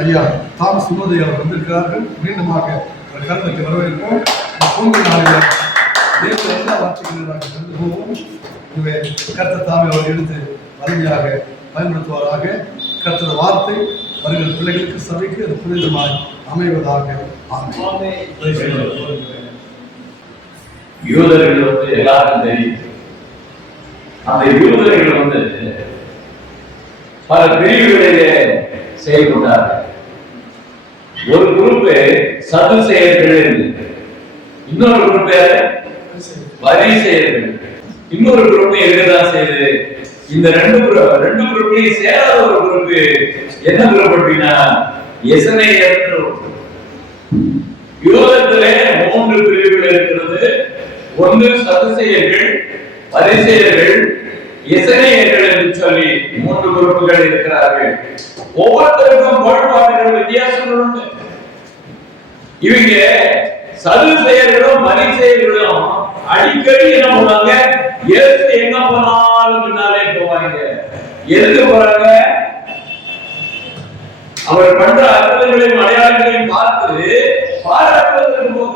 ஐயா தாமஸ் சுமதி அவர் வந்திருக்கிறார்கள். மீண்டுமாக கருத்துக்கு வரவேற்போம். பொங்கல் நாளில் தேசிய எல்லா வார்த்தைகளாக கலந்து போவோம். எனவே கர்த்தர் தாமே அவர் எடுத்து வலிமையாக பயன்படுத்துவாராக. கர்த்தர் வார்த்தை வருகிற பிள்ளைகளுக்கு சபைக்கு அது புனிதமாய் அமைவதாக. யூதர்கள் எல்லாருக்கும் தெரியும். அந்த யூதர்கள் பல பிரிவுகளிலே செயல்பட்டார்கள். ஒரு குரூப் சதுசேயர்கள், இன்னொரு குரூப் பரிசேயர்கள், இன்னொரு குரூப் எதுதான் செய்யுது. இந்த ரெண்டு குரூப்லையும் சேராத ஒரு குரூப் என்ன குரூப் அப்படின்னா எசனேயர். யூதத்திலே 3 பிரிவுகள் இருக்கிறது. ஒன்று சதுசேயர்கள், பரிசேயர்கள், எசனேயர்கள் என்று சொல்லி 3 குரூப்புகள் இருக்கிறார்கள். ஒவ்வொருத்தருக்கும் கோட்பாடுகள் வித்தியாசங்கள் உண்டு. இவங்க சதுசேயர்களும் பரிசேயர்களும் அடிக்கடி என்ன பண்ணுவாங்க, இயேசு எங்க போனாலும் பின்னாலே போவாங்க. எதுக்கு போறாங்க? அவர் பண்ற அற்புதங்களையும் அடையாளங்களையும் பார்த்து பாராட்டுவதற்கு போக,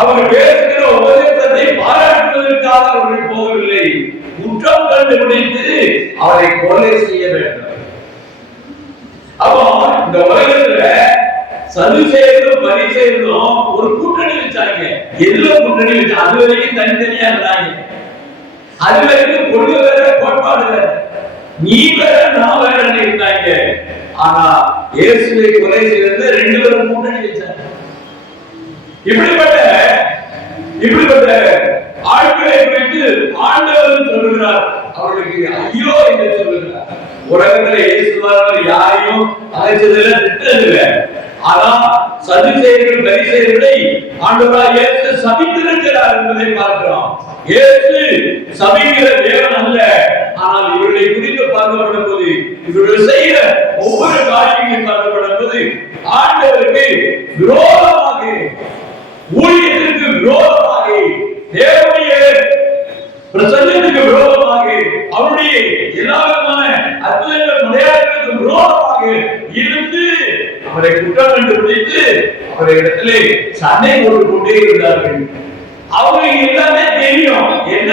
அவர் பேசுகிற உபதேசத்தை பாராட்டுவதற்காக அவர்கள் போகவில்லை. குற்றம் கண்டுபிடித்து அவரை கொலை செய்ய வேண்டும். அப்போ இந்த உலகத்துல சதுசேயர்களும் பரிசேயர்களும் ஒரு கூட்டணி வச்சாங்க. எதுல கூட்டணி வச்சு? அது வரைக்கும் தனித்தனியா இருந்தாங்க. அது வரைக்கும் கொள்கை வேற, கோட்பாடு வேற, நீ வேற நான் வேற இருந்தாங்க. ஆனா இயேசுவை கொலை செய்வது 2 பேரும் கூட்டணி வச்சாங்க. இப்படிப்பட்ட ஆட்களை குறித்து ஆண்டவர் சொல்லுகிறார், அவர்களுக்கு ஐயோ என்று சொல்லுகிறார். உலகத்துல இயேசுவானவர் யாரையும் அழைச்சதில்லை, திட்டதில்லை. ஆனா சதுசேயர்கள் பரிசேயர்களை ஆண்டவராகிய இயேசு சபித்திருக்கிறார் என்பதை பார்க்கிறோம். இயேசு சபிக்கிற தேவன் அல்ல. ஆனால் இவர்களை குறித்து பார்க்கப்படும் போது, இவர்கள் செய்கிற ஒவ்வொரு காரியங்களையும் பார்க்கப்படும் போது ஆண்டவருக்கு விரோதமாக, ஊழியத்திற்கு விரோதமாக, தேவனுடைய பிரசன்னத்துக்கு விரோதமாக, அவருடைய எல்லா விதமான அற்புதங்கள் அடையாளங்களுக்கு விரோதமாக இருந்து அவரை குற்றம் கண்டுபிடித்து அவரை இடத்திலே சண்டை போட்டுக் கொண்டே இருந்தார்கள். அவங்களுக்கு எல்லாமே தெரியும். என்ன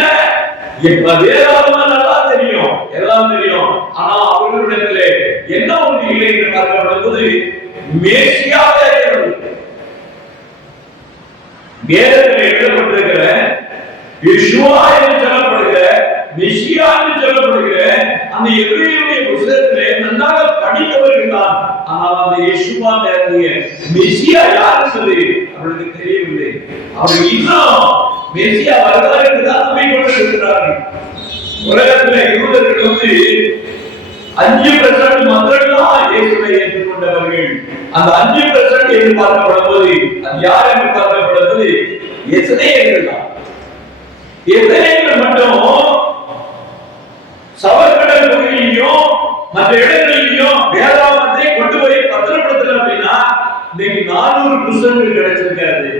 வேதாகமா நல்லா தெரியும், எல்லாம் தெரியும். ஆனா அவர்களிடத்திலே என்ன ஒன்று இல்லை என்று பார்க்கப்படுவது மேசியா வேதத்தில் எழுதப்பட்டிருக்கிற யெஷுவா என்று சொல்லப்படுகிற, மெசியா என்று சொல்லப்படுகிற அந்த எபிரேய புத்தகத்திலே நன்றாக படித்தவர்கள் தான். ஆனால் அந்த யெஷுவா மெசியா யார் சொல்லி அவர்களுக்கு தெரியவில்லை. அவர்கள் இன்னும் மெசியா வருகிறார் என்று தான் நம்பிக்கொண்டிருக்கிறார்கள். உலகத்திலே யூதர்கள் 5% மக்கள்தான் இயேசுவை ஏற்றுக்கொண்டவர்கள். அந்த 5% என்று பார்க்கப்படும்போது அது யார் என்று பார்க்கப்படுவது எசனேயர்கள் தான். எசனேயர்கள் மட்டும் சவர்கடல் பகுதியிலையும் மற்ற இடங்களிலையும் வேதாகமத்தை கொண்டு போய் பத்திரப்படுத்தல அப்படின்னா இன்னைக்கு 400 புத்தகங்கள் கிடைச்சிருக்காது.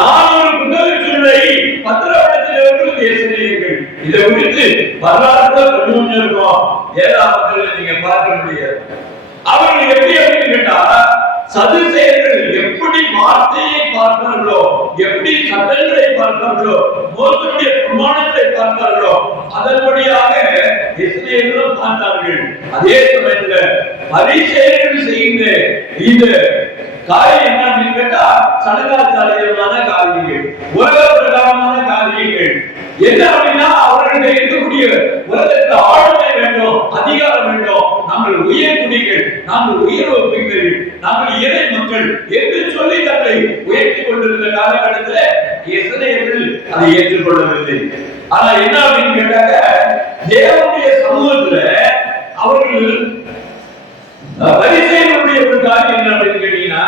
400 புத்தகங்களை பத்திரப்படுத்தியவர்கள் எசனேயர்கள். இதை குறித்து வரலாறுல கொஞ்சம் இருக்கும். வேதாகமத்தில் நீங்க பார்க்க முடியாது. அவர்கள் எப்படி அப்படின்னு கேட்டா, சதுசேயர்கள் எப்படி வார்த்தையை பார்த்தார்களோ, எப்படி சட்டங்களை பார்த்தார்களோ, மோசனுடைய பிரமாணத்தை பார்த்தார்களோ அதன்படியாக எசனேயர்களும் பார்த்தார்கள். அதே சமயத்தில் பரிசேயர்கள் செய்கின்ற இந்த காரியம் என்ன அப்படின்னு கேட்டா சடங்காச்சாரியமான காரியங்கள், உலக பிரகாரமான காரியங்கள். என்ன அப்படின்னா அவர்களுக்கு இருக்கக்கூடிய உலகத்தில் ஆளுமை வேண்டும், அதிகாரம் வேண்டும், நாங்கள் உயர் குடிகள், நாங்கள் உயர் வகுப்பினர்கள், நாங்கள் இறை மக்கள் என்று சொல்லி தங்களை உயர்த்திக் கொண்டிருந்த காலகட்டத்தில் எசனேயர்கள் அதை ஏற்றுக்கொள்ளவில்லை. ஆனா என்ன அப்படின்னு கேட்டாங்க, தேவனுடைய சமூகத்துல அவர்கள் பரிசேயர்களுடைய ஒரு காரியம் என்ன அப்படின்னு கேட்டீங்கன்னா,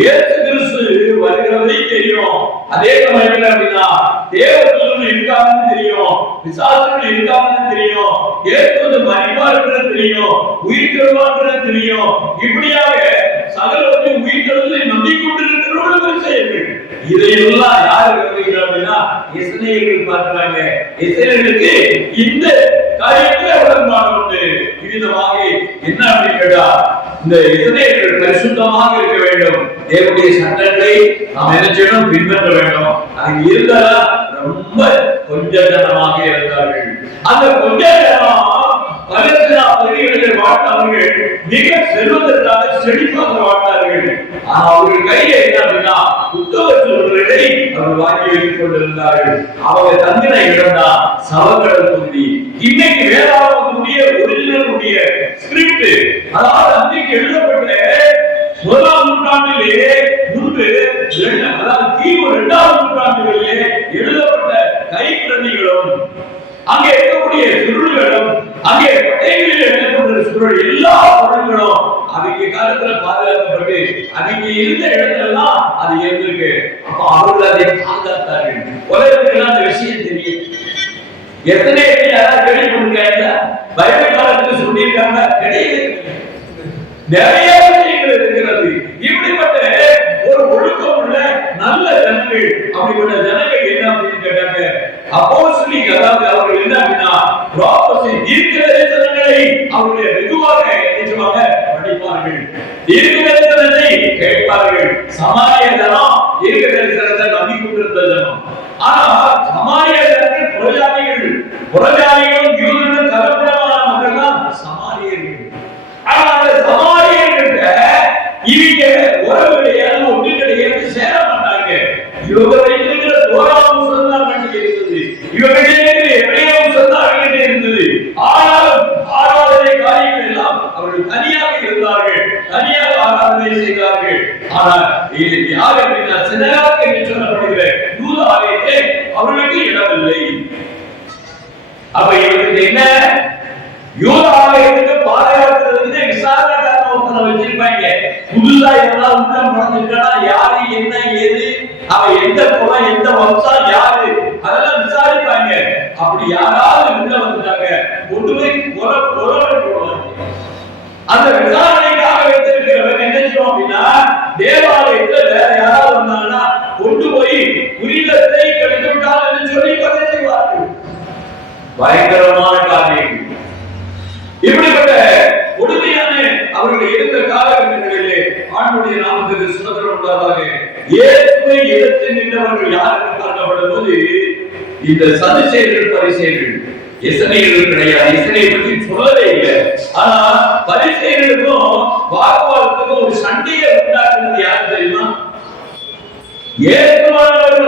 இயேசு கிறிஸ்து வருகிறதை தெரியும். அதே சமயத்தில் அப்படின்னா தேவதூதர்கள் இருக்காங்கன்னு தெரியும், பிசாசுகள் இருக்காங்கன்னு தெரியும், இயேசு மரிப்பார்ன்றது தெரியும், உயிர்த்தெழுவார்ன்றது தெரியும். இப்படியாக சகலவற்றையும் உயிர்த்தெழுதலை நம்பிக்கொண்டிருக்கிறவர்கள் பரிசேயர்கள். இதையெல்லாம் யார் கருதுகிறார் அப்படின்னா எசனேயர்கள் பார்க்கிறாங்க. எசனேயர்களுக்கு இந்த காரியத்துல உடன்பாடு உண்டு. விதமாக என்ன அப்படின்னு கேட்டா இந்த இஸ்ரவேலர்கள் பரிசுத்தமாக இருக்க வேண்டும். தேவனுடைய சட்டங்களை நாம் என்ன செய்யணும்? பின்பற்ற வேண்டும். அது இருந்தா ரொம்ப கொஞ்ச ஜனமாக இருந்தார்கள். அந்த கொஞ்ச ஜனம் பலஸ்தீனா பகுதிகளில் வாழ்ந்தவர்கள் மிக செல்வதற்காக செழிப்பாக வாழ்ந்தார்கள். ஆனா அவர்கள் கையில என்ன அப்படின்னா புத்தகத்தை அவர்கள் வாங்கி வைத்துக் கொண்டிருந்தார்கள். அவங்க தந்தின இடம் தான் சவக்கடல் பகுதி. இன்னைக்கு வேதாகமத்துடைய ஒரிஜினலுடைய ஸ்கிரிப்ட், அதாவது அன்றைக்கு எழுதப்பட்ட 1ஆம் நூற்றாண்டிலே முன்பு, அதாவது கிமு 2ஆம் நூற்றாண்டுகளிலே எழுதப்பட்ட கைப்பிரதிகளும், அங்கே இருக்கக்கூடிய சுருள்களும், அங்கே பட்டைகளில் எழுதப்பட்ட சுருள் எல்லா பொருட்களும் அவங்க காலத்துல பாதுகாக்கப்பட்டு அன்னைக்கு இருந்த இடத்துலதான் அது இருந்திருக்கு. அப்ப அவர்கள் அதை பாதுகாத்தார்கள். உலகத்துக்கு அந்த விஷயம் தெரியும். எத்தனை யாராவது கேள்விப்பட்டிருக்காங்க? பைபிள் காலத்துல சொல்லியிருக்காங்க கிடையாது. நிறைய விஷயங்கள் இருக்கிறது. இப்படிப்பட்ட ஒரு ஒழுக்கம் உள்ள நல்ல ஜனங்கள், அப்படிப்பட்ட ஜனங்கள் என்ன அப்படின்னு கேட்டாங்க, அப்போஸ்தலிக், அதாவது அவர்கள் என்ன அப்படின்னா ப்ராபஸி தீர்க்க தரிசனங்களை அவருடைய வெகுவாக நிஜமாக படிப்பார்கள், தீர்க்க தரிசனத்தை கேட்பார்கள். சமாரிய ஜனம் தீர்க்க தரிசனத்தை நம்பிக்கொண்டிருந்த ஜனம். ஆனா சமாரிய ஜனங்கள் புறஜாதிகளும் யூதர்களும் கலப்படமான மக்கள் தான் சமாரியர்கள். ஆனா அந்த சமாரியர்கிட்ட இவங்க உறவு கிடையாது, ஒன்று கிடையாது, சேர மாட்டாங்க. இவங்க இருக்கிற தோராவும் சொந்தம் இருந்தது, இவங்க எப்படியும் சொந்தம் இருந்தது. ஆனால் ஆராதனை காரியங்கள் எல்லாம் அவர்கள் தனியாக இருந்தார்கள், தனியாக ஆராதனை செய்தார்கள். ஆனால் இது யார் அப்படின்னா சினகாக என்று சொல்லப்படுகிற யூத ஆலயத்தை அவர்களுக்கு இடமில்லை. அப்ப இவருக்கு என்ன, யூத ஆலயத்துக்கு பாதுகாக்கிறதுக்கு விசாரணைக்காரன் ஒருத்தனை வச்சிருப்பாங்க. புதுசா எல்லாம் உள்ள நடந்துருக்கா, யாரு என்ன ஏது, அவன் எந்த குலம் எந்த வம்சம் யாரு, அதெல்லாம் விசாரிப்பாங்க. அப்படி யாராவது உள்ள வந்துட்டாங்க கொண்டு போய் போடுவாங்க. அந்த விசாரணைக்காக வைத்திருக்கிறவன் என்ன செய்வோம் அப்படின்னா, தேவாலயத்துல வேற யாராவது வந்தாங்கன்னா கொண்டு போய் புரிதத்தை கெடுத்து விட்டால் என்று சொல்லி கொலை செய்வார்கள். பயங்கரமான காரியம். இப்படிப்பட்ட கொடுமையான அவர்கள் இருந்த காலகட்டங்களிலே ஆண்டவருடைய நாமத்துக்கு சுதந்திரம் உண்டாதாக இயேசுவை எதிர்த்து நின்றவர்கள் யார் என்று பார்க்கப்படும் போது இந்த சதுசேயர்கள் பரிசேயர்கள். எசனேயர்கள் கிடையாது, எசனேயை பற்றி சொல்லவே இல்லை. ஆனா பரிசேயர்களுக்கும் வாக்குவாதத்துக்கும் ஒரு சண்டையை உண்டாக்குறது யார் தெரியுமா? இயேசுவானவர்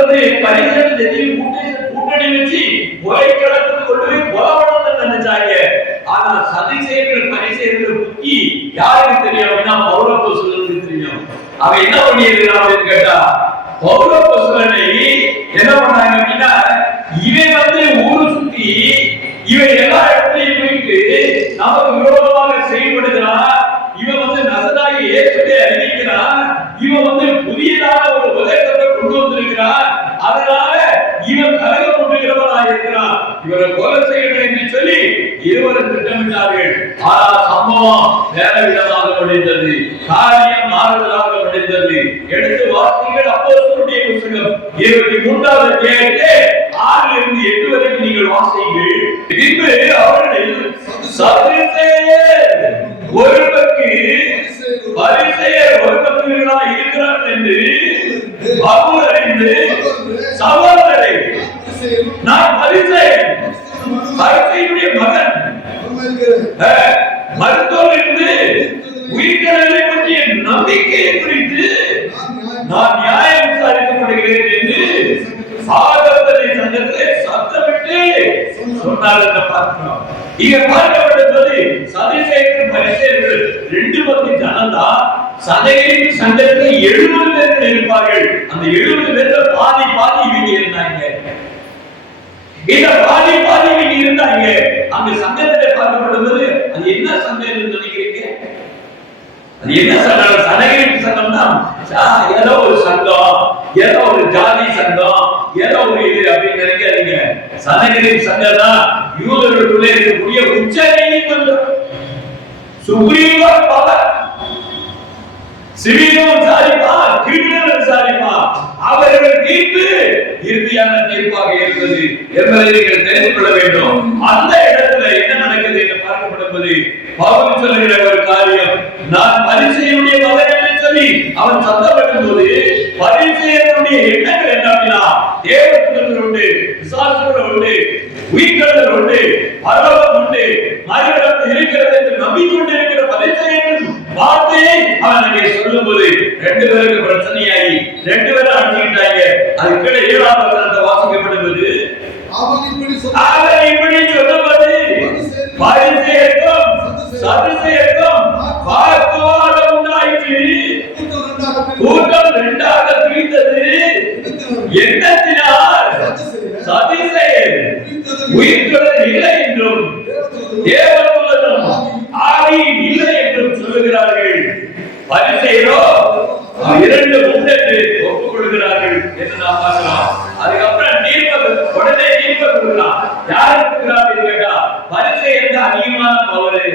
பரிசேயர்கள் கூட்டணி வச்சு கொலைக்களத்துக்கு கொண்டு போய் கொலவணும் நினைச்சாங்க. ஆனா சதுசேயர்கள் பரிசேயர்கள் புத்தி யாருக்கு தெரியும் அப்படின்னா பவுலப்போஸ்தலனுக்கு தெரியும். அவன் என்ன பண்ணியிருக்கிறான் அப்படின்னு கேட்டா, பவுலப்போஸ்தலனை என்ன பண்ணாங்க அப்படின்னா, இவன் ஊரு சுத்தி இவன் எல்லா இடத்துலயும் போயிட்டு நமக்கு விரோதமாக செயல்படுகிறான், இவன் நசராகி இயேசுவை அறிவிக்கிறான், இவன் புதியதாக ஒரு உலகத்தை கொண்டு வந்திருக்கிறான், அதனால இவன் கலகம் கொண்டுகிறவனாக இருக்கிறான், இவரை கொலை செய்யணும் என்று சொல்லி இருவரும் திட்டமிட்டார்கள். ஆனால் சம்பவம் வேற விதமாக முடிந்தது, காரியம் மாறுதலாக முடிந்தது. எடுத்து வாசிங்கள் அப்போஸ்தலருடைய புத்தகம் 23வது அத்தியாயத்திலே 6 இருந்து 8 வரைக்கும் நீங்கள் வாசிங்கள். பின்பு அவர்கள் சதுசேயர் ஒரு பக்கு பரிசேயர் ஒரு பக்குகளாக இருக்கிறார்கள் என்று பவுல் அறிந்து, சகோதரரே, நான் பரிசேயன், பரிசேயனுடைய மகன், மருத்துவரிலிருந்து உயிர்த்தெழுதலை பற்றிய நம்பிக்கையை குறித்து நான் நியாயம் விசாரிக்கப்படுகிறேன் என்று ஆலோசனை சங்கத்திலே சத்தமிட்டு சொன்னார் என்று பார்க்கிறோம். இங்க பார்க்கப்பட்டது சதுசேயர்கள் பரிசேயர்கள் 2 பங்கு ஜனம்தான். சதைகளின் சங்கத்தில் 70 பேர்கள் இருப்பார்கள். அந்த 70 பேர்ல பாதி இவங்க இருந்தாங்க. இந்த பாதி இவங்க இருந்தாங்க. அங்க சங்கத்திலே பார்க்கப்பட்டது அது என்ன சங்கம் என்று நினைக்கிறீங்க? அது என்ன சங்கம்? சனகிரி சங்கம் தான். ஏதோ ஒரு சங்கம், ஏதோ ஒரு ஜாதி சங்கம், ஏதோ ஒரு இது அப்படின்னு நினைக்காதீங்க. சனகிரி சங்கம் தான் யூதர்களுக்குள்ளே இருக்கக்கூடிய உச்ச நீதிமன்றம், சுப்ரீம் பவர். சிவிலும் விசாரிப்பா, கிரிமினல் விசாரிப்பா, அவர்கள் தீர்ப்பு இறுதியான தீர்ப்பாக இருந்தது என்பதை நீங்கள் தெரிந்து கொள்ள வேண்டும். அந்த இடத்துல என்ன நடக்குது என்று பார்க்கப்படும் போது பவுல் சொல்லுகிற ஒரு காரியம், நான் பரிசேயனுடைய மகன் என்று சொல்லி அவன் சத்தமிடும் போது பரிசேயனுடைய எண்ணங்கள் என்ன அப்படின்னா, தேவதூதர்கள் உண்டு, பிசாசுகள் உண்டு, உயிர்த்தெழுதல் உண்டு, பரலோகம் உண்டு, மறுபிறப்பு இருக்கிறது என்று நம்பிக்கொண்டு இருக்கிற பரிசேயன் வார்த்தையை அவன் அங்கே சொல்லும்போது ரெண்டு பேருக்கு பிரச்சனையாகி ரெண்டு பேரும் அடிச்சுக்கிட்டாங்க. அதுக்கிட 7ஆம் வசனத்தை வாசிக்கப்படும்போது அவன் இப்படி சொல்லும்போது பரிசேயருக்கும் சதுசேயருக்கும் வாக்குவாதம் உண்டாயிற்று. கூட்டம் இரண்டாக பிரித்தது. எண்ணத்தினால் சதுசேயர் உயிர்த்தெழுதல் இல்லை என்றும் தேவதூதரும் ஆவியும் இல்லை என்றும் சொல்லுகிறார்கள். பரிசேயரோ இரண்டு உண்டு என்று ஒப்புக் கொள்கிறார்கள் என்று நாம் பார்க்கலாம். அதுக்கப்புறம் உடனே தீர்ப்பு கொடுக்கலாம். யார் கொடுக்கிறார் கேட்டா, பரிசேயருக்கு அதிகமான பவர்.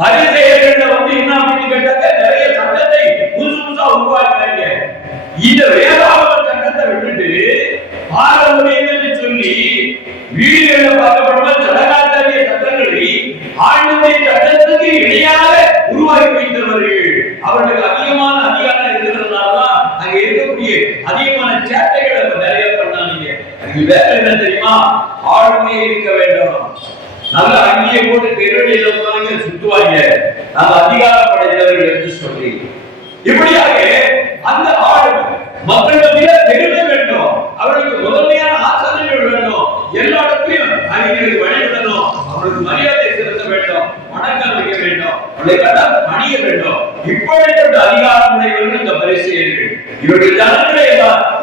பரிசேயர்கள் வந்து என்ன அப்படின்னு கேட்டாக்க, நிறைய சட்டத்தை புதுசா உருவாக்குறாங்க. இந்த வேதாகம சட்டத்தை விட்டுட்டு பாரம்பரியம்னு சொல்லி வீடுகளை பார்க்கப்படும் ஜனகாச்சாரிய சட்டங்களை ஆளுநரை சட்டத்துக்கு இணையாக உருவாக்கி வைத்தவர்கள். அவர்களுக்கு அதிகமான அதிகாரம் இருக்கிறதுனாலதான் அங்க இருக்கக்கூடிய அதிகமான சேட்டைகளை நிறைய பண்ணாங்க. வேற என்ன தெரியுமா, ஆளுமையே இருக்க வேண்டும். நல்ல அங்கேயே போட்டு தெருவழியில போனாங்க சுத்துவாங்க, நல்ல அதிகாரம் படைத்தவர்கள் என்று சொல்லி இப்படியாக அந்த ஆளுமை மக்கள் மத்தியில் பெருமை வேண்டும். அவர்களுக்கு முதன்மையான ஆசாரியர்கள் வேண்டும். எல்லா இடத்திலும் அவர்களுக்கு வழிபடணும், அவர்களுக்கு மரியாதை செலுத்த வேண்டும், வணக்கம் வைக்க வேண்டும், அவர்களை கண்டால் பணிய வேண்டும். இப்படிப்பட்ட அதிகாரம் உடையவர்கள் இந்த பரிசேயர்கள். இவர்கள் ஜனங்களை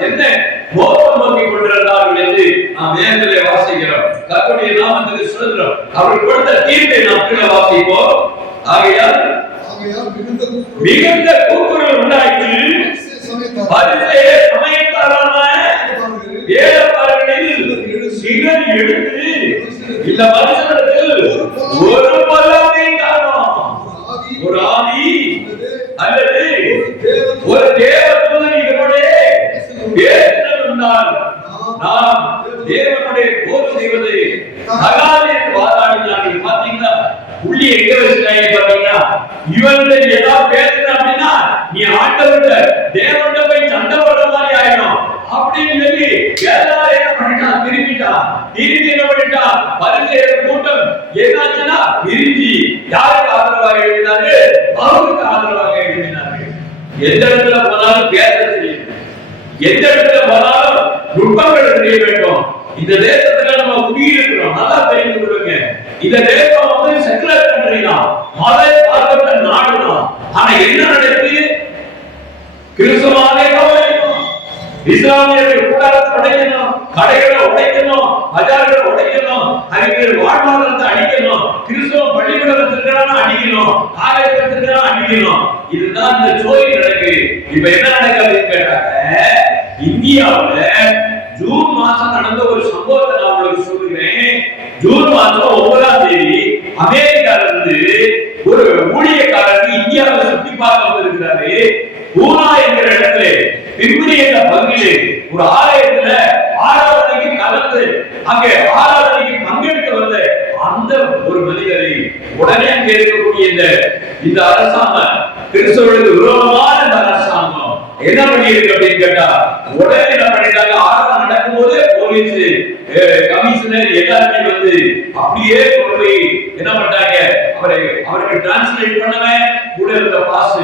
என்ன மோசம் நோக்கி கொண்டிருந்தார்கள் என்று நாம் வேதத்திலே வாசிக்கிறோம். கர்த்தருடைய நாமத்துக்கு ஸ்தோத்திரம். அவர்கள் கொடுத்த தீர்ப்பை நாம் கீழே வாசிப்போம். ஆகையால் மிகுந்த கூக்குரல் உண்டாயிற்று. பரிசேயர் சமயத்தாரான வேதபாரகரில் சிலர் எழுந்து இந்த மனுஷனிடத்தில் ஒரு பலனை காணோம், ஒரு ஆவி அல்லது ஒரு தேவதூதன் இவரோட பேசினால் நாம் தேவனுடைய போர் செய்வது தகாது என்று வாதாடினார்கள். பாத்தீங்களா, புள்ளி எங்க வச்சுட்டாங்க பாத்தீங்கன்னா, இவன் ஏதாவது பேசுற அப்படின்னா நீ ஆண்டவர்கிட்ட தேவன்கிட்ட போய் சண்டை போடுற மாதிரி ஆயிடும் அப்படின்னு சொல்லி எல்லாரும் என்ன பண்ணிட்டான், திரும்பிட்டான். திரும்பி என்ன பண்ணிட்டான், பரிசேயர் கூட்டம் என்னாச்சுன்னா பிரிஞ்சு யாருக்கு ஆதரவாக எழுதினாரு, அவருக்கு ஆதரவாக எழுதினார்கள். எந்த இடத்துல போனாலும் பேச தெரியும், எந்த இடத்துல போனாலும் நுட்பங்கள் தெரிய வேண்டும். இந்த தேசத்துல நம்ம குடியிருக்கிறோம், நல்லா தெரிந்து கொள்ளுங்க. இந்த தேசம் வந்து செக்குலர் கண்ட்ரி தான், மத பார்க்கப்பட்ட நாடு தான். ஆனா என்ன நடக்குது, கிறிஸ்தவானே கவனிக்கணும், இஸ்லாமியர்கள் கூடாரத்தை உடைக்கணும், கடைகளை உடைக்கணும், பஜார்களை உடைக்கணும், அவங்க வாழ்வாதாரத்தை அடிக்கணும், கிறிஸ்தவ பள்ளிக்கூடம் வச்சிருக்கான அடிக்கணும், காலேஜ் வச்சிருக்கான அடிக்கணும். இதுதான் இந்த சோரி நடக்கு. இப்ப என்ன நடக்குது அப்படின்னு கேட்டாங்க, இந்தியாவுல ஜூன் மாசம் நடந்த ஒரு சம்பவத்தை நான் உங்களுக்கு சொல்லுகிறேன். ஜூன் மாசம் 9ஆம் தேதி அமெரிக்கால இருந்து ஒரு ஊழியக்காரர் இந்தியாவில் சுத்தி பார்க்க வந்திருக்கிறாரு. பூனா என்கிற இடத்துல பின்புரி என்ற பகுதியிலே ஒரு ஆலயத்துல ஆராதனைக்கு கலந்து அங்கே ஆராதனைக்கு பங்கெடுக்க வந்த அந்த ஒரு மனிதரை உடனே அங்கே இருக்கக்கூடிய இந்த அரசாங்கம், கிறிஸ்தவர்களுக்கு விரோதமான இந்த அரசாங்கம் என்ன பண்ணி இருக்கு அப்படின்னு கேட்டா, உடனே என்ன பண்ணிட்டாங்க, ஆராதனை நடக்கும் போது போலீஸ் கமிஷனர் எல்லாருமே வந்து அப்படியே கொண்டு போய் என்ன பண்ணாங்க, அவருக்கு டிரான்ஸ்லேட் பண்ணவன் கூட இருந்த பாஸ்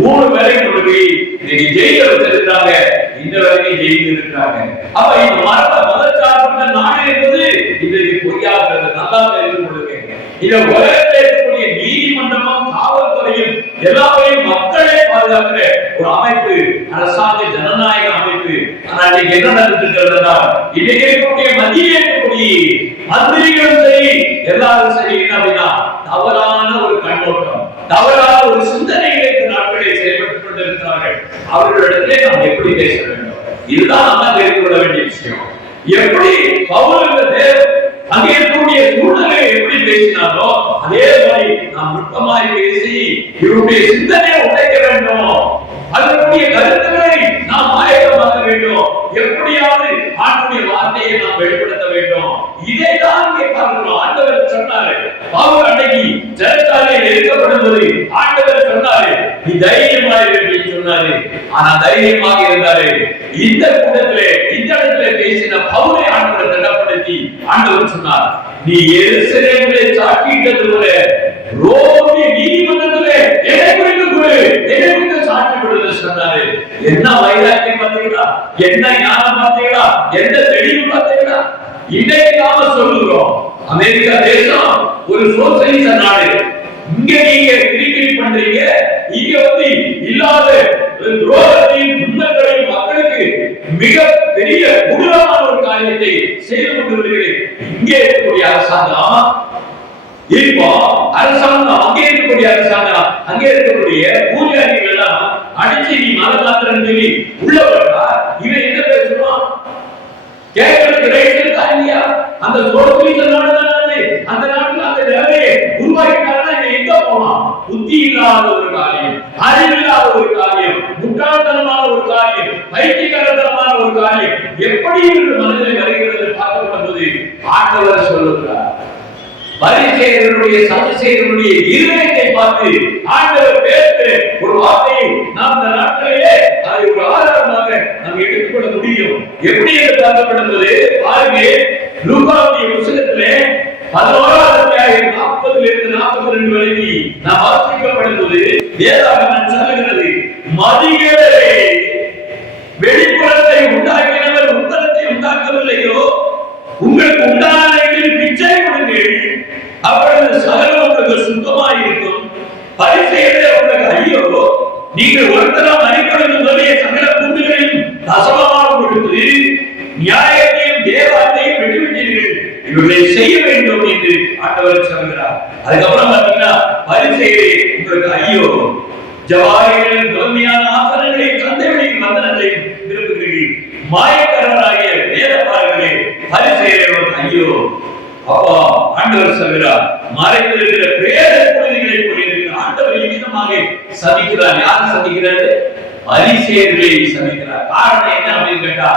3 பேரை கொண்டு போய் இன்னைக்கு ஜெயில வச்சிருக்காங்க. இந்த வரைக்கும் ஜெயில இருக்காங்க. அப்ப இந்த மதச்சார்பற்ற நாடு என்பது இன்றைக்கு பொய்யாகிறது. நல்லா தெரிந்து கொள்ளுங்க. இத உலகத்தில் இருக்கக்கூடிய நீதிமன்றமும் காவல்துறையும் எல்லாரையும் மக்களை பாதுகாக்கிற ஒரு அமைப்பு, அரசாங்க ஜனநாயக அமைப்பு. ஆனா இன்னைக்கு என்ன நடந்துருக்கிறதுனா, இன்னைக்கு இருக்கக்கூடிய மத்தியில் இருக்கக்கூடிய மந்திரிகளும் சரி எல்லாரும் சரி என்ன அப்படின்னா, தவறான ஒரு கண்ணோட்டம், தவறான ஒரு சிந்தனைகளை நாட்களை செயல்பட்டுக் கொண்டிருக்கிறார்கள். அவர்களிடத்திலே நாம் எப்படி பேச வேண்டும், இதுதான் நம்ம தெரிந்து கொள்ள வேண்டிய விஷயம். எப்படி பவுல் அங்கே இருக்கக்கூடிய சூழ்நிலையை எப்படி பேசினாரோ அதே மாதிரி நாம் நுட்பமாய் பேசி இவருடைய சிந்தனையை உடைக்க வேண்டும். அதனுடைய கருத்துக்களை நாம் ஆயத்தமாக்க வேண்டும். எப்படியாவது ஆண்டுடைய வார்த்தையை நாம் வெளிப்படுத்த வேண்டும். இதைதான் இங்கே பார்க்கிறோம். ஆண்டவர் சொன்னாரு, பவுல் அன்னைக்கு வைக்கப்படும் போது ஆண்டவர் சொன்னாரு, நீ தைரியமா இரு சொன்னாரு. ஆனா தைரியமாக இருந்தாரு. இந்த கூட்டத்திலே இந்த இடத்துல பேசின பவுலை ஆண்டவர் திடப்படுத்தி ஆண்டவர் சொன்னார், நீ எருசலேமிலே சாட்சியிட்டது போல ரோமி நீதிமன்றத்திலே என்னை குறித்து கொடு, என்னை குறித்து சாட்சி கொடுன்னு சொன்னாரு. என்ன வைராக்கியம் பார்த்தீங்களா? என்ன ஞானம் பார்த்தீங்களா? என்ன தெளிவு பார்த்தீங்களா? இன்னைக்கு நாம சொல்லுகிறோம், அமெரிக்கா தேசம் ஒரு சோசியலிச நாடு. இங்க நீங்க கிரிக்கெட் பண்றீங்க, இங்க வந்து இல்லாத துரோகத்தையும் துன்பங்களையும் மக்களுக்கு மிக பெரிய கொடூரமான ஒரு காரியத்தை செய்து கொண்டு வருகிறேன். இங்கே இருக்கக்கூடிய அரசாங்கம், இப்போ அரசாங்கம் அங்கே இருக்கக்கூடிய அரசாங்கம், அங்கே இருக்கக்கூடிய பூஜாரிகள் எல்லாம் அடிச்சு நீ மத மாத்திரம் சொல்லி உள்ள வரா. இவன் என்ன பேசுவான்? கேட்கறதுக்கு ரைட் இருக்கா இல்லையா? அந்த சோசியலிச நாடு தானே, அந்த நாட்டுல அந்த நிலைமையை உருவாக்கிட்டாங்கன்னா இவன் எங்க போவான்? புத்தி இல்லாத ஒரு காரியம், அறிவில்லாத ஒரு காரியம், முட்டாள்தனமான ஒரு காரியம், பைத்தியக்காரத்தனமான ஒரு காரியம் எப்படி என்று மனதில் வருகிறது பார்க்கப்படுவது ஆண்டவர் சொல்லுகிறார். பரிசேயர்களுடைய சதுசேயர்களுடைய இருதயத்தை பார்த்து ஆண்டவர் பேசுகிற ஒரு வார்த்தையை நாம் இந்த நாட்களிலே அதை ஒரு ஆதாரமாக நாம் எடுத்துக்கொள்ள முடியும். எப்படி என்று பார்க்கப்படுவது பாருங்க, லூக்காவுடைய புத்தகத்திலே 11ஆம் அத்தியாயம் 40 42 வரைக்கும் நாம் வாசிக்கப்படுவது வேதாகமம் சொல்லுகிறது, மதிகளே, வெளிப்புறத்தை உண்டாக்கினவர் உட்புறத்தை உண்டாக்கவில்லையோ, உங்களுக்கு உண்டான பிச்சை கொடுங்கள், அப்பொழுது சகலம் உங்களுக்கு சுத்தமாக இருக்கும். பரிசேயர்களே உங்களுக்கு ஐயோ, நீங்கள் ஒருத்தரம் அறிக்கொடுக்கும் முதலிய சகல கூட்டுகளையும் தசமமாக கொடுத்து நியாயத்தையும் தேவாத்தையும் விட்டுவிட்டீர்கள், இவர்களை செய்ய வேண்டும் என்று ஆண்டவர் சொல்கிறார். அதுக்கப்புறம் பாத்தீங்கன்னா, பரிசேயரே உங்களுக்கு ஐயோ, ஜவாரிகளின் முதன்மையான ஆசனங்களையும் சந்தைகளையும் வந்தனங்களையும் விரும்புகிறீர்கள், மாயக்காரராகிய வேதபாரர்களே பரிசேயரே உங்களுக்கு ஐயோ. அப்பா ஆண்டவர் சொல்கிறார், மறைவில் இருக்கிற பிரேத குழந்தைகளை போலிருக்கிற ஆண்டவர் இவ்விதமாக சபிக்கிறார். யார் சபிக்கிறாரு? பரிசேயர்களை சபிக்கிறார். காரணம் என்ன அப்படின்னு கேட்டா,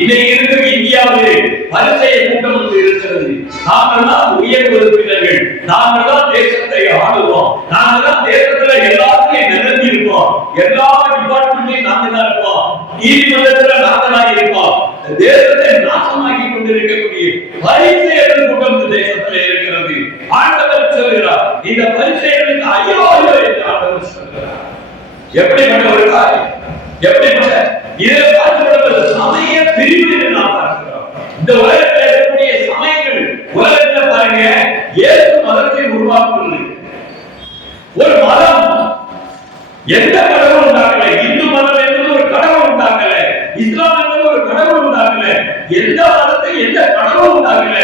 இன்னைக்கு இருக்கிற இந்தியாவிலே பரிசேய கூட்டம் ஒன்று இருக்கிறது. நாங்கள் தான் உயர் உறுப்பினர்கள், நாங்கள் தான் தேசத்தை ஆளுவோம், நாங்கள் தான் தேசத்துல எல்லாத்தையும் நிரம்பி இருப்போம், எல்லா டிபார்ட்மெண்ட்லையும் நாங்கள் தான் இருப்போம், நீதிமன்றத்துல நாங்கள் தான் இருப்போம். தேசத்தை நாசமாக்கி கொண்டிருக்கக்கூடிய பரிசேயர்கள் கூட்டம் தேசத்துல இருக்கிறது. ஆண்டவர் சொல்கிறார், இந்த பரிசேயர்களுக்கு ஐயோ ஐயோ என்று ஆண்டவர் சொல்கிறார். எப்படிப்பட்ட ஒரு காரியம், எப்படிப்பட்ட இதில் பார்க்கப்படுவது சமய பிரிவு என்று நாம் பார்க்கிறோம். இந்த உலகத்தில் இருக்கக்கூடிய சமயங்கள், உலகத்தில் பாருங்க, இயேசு மதத்தை உருவாக்குவது ஒரு மதம். எந்த கடவுள் உண்டாக்கல, இந்து மதம் என்பது ஒரு கடவுள் உண்டாக்கல, இஸ்லாம் என்பது ஒரு கடவுள் உண்டாக்கல, எந்த மதத்தை எந்த கடவுள் உண்டாக்கல,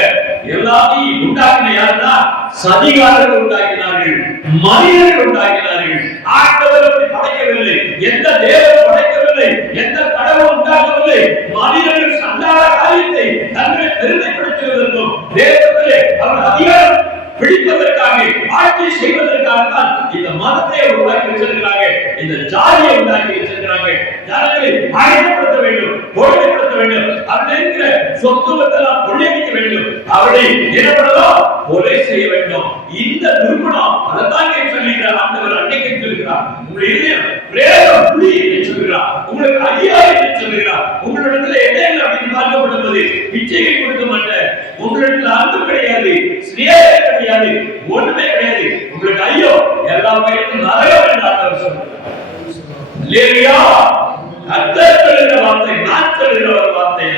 எல்லாத்தையும் உண்டாக்கின யாருன்னா சதிகாரர்கள் உண்டாக்கினார்கள், மனிதர்கள் உண்டாக்கினார்கள். ஆண்டவர் அப்படி படைக்கவில்லை, எந்த தேவன் படைக்கவில்லை, எந்த கடவுள் உண்டாக்கவில்லை. மனிதர்கள் சண்டாள காரியத்தை தங்களை பெருமைப்படுத்துவதற்கும் தேசத்திலே அவர் அதிகாரம் பிடிப்பதற்காக, ஆட்சி செய்வதற்காக தான் இந்த மதத்தை உருவாக்கி வச்சிருக்கிறாங்க, இந்த ஜாதியை உண்டாக்கி வச்சிருக்கிறாங்க. ஜனங்களை ஆயத்தப்படுத்த வேண்டும், கொடுமைப்படுத்த வேண்டும், அதில் இருக்கிற சொத்துவத்தெல்லாம் கொள்ளையடிக்க வேண்டும், அவரை என்ன பண்ணலாம், கொலை செய்ய வேண்டும். இந்த துர்குணம் அதைத்தான் சொல்லுகிறார் ஆண்டவர். அன்னைக்கு சொல்லுகிறார், உங்களுடைய பிரேதம் புலி என்று சொல்லுகிறார், உங்களுக்கு ஐயா என்று சொல்லுகிறார். உங்களிடத்துல என்ன அப்படின்னு பார்க்கப்படுவது, பிச்சையை கொடுக்க மாட்டேன், உங்களிடத்துல அன்பு கிடையாது, ஸ்நேகம் கிடையாது, ஒண்ணுமே கிடையாது, உங்களுக்கு ஐயோ, எல்லா பயிரும் நரகம் என்று ஆண்டவர் சொல்றார். இல்லையா? கர்த்தர் சொல்லுகிற வார்த்தை, நான் சொல்லுகிற வார்த்தை,